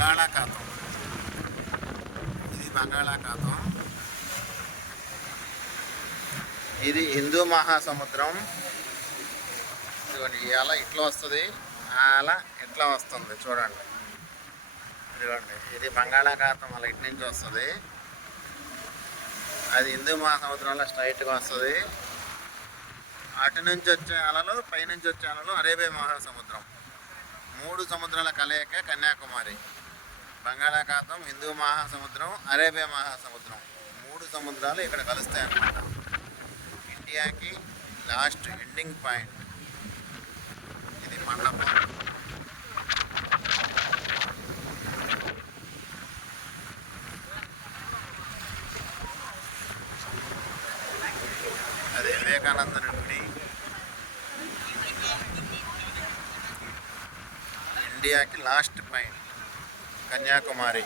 బంగాళాఖాతం. ఇది బంగాళాఖాతం. ఇది హిందూ మహాసముద్రం. ఇదిగోండి ఈ ఇట్లా వస్తుంది. అలా ఇట్లా వస్తుంది చూడండి. ఇదిగోండి ఇది బంగాళాఖాతం అలా ఇటు నుంచి వస్తుంది. అది హిందూ మహాసముద్రంలో స్ట్రైట్గా వస్తుంది. అటు నుంచి వచ్చే అలలు పైనుంచి వచ్చే అలలు అరేబియా మహాసముద్రం. మూడు సముద్రాల కలయిక కన్యాకుమారి. బంగాళాఖాతం హిందూ మహాసముద్రం అరేబియా మహాసముద్రం మూడు సముద్రాలు ఇక్కడ కలుస్తాయి అన్నమాట ఇండియాకి లాస్ట్ ఎండింగ్ పాయింట్. ఇది మండపం. అదే వివేకానందుని గుడి. ఇండియాకి లాస్ట్ పాయింట్. కన్యాకుమారి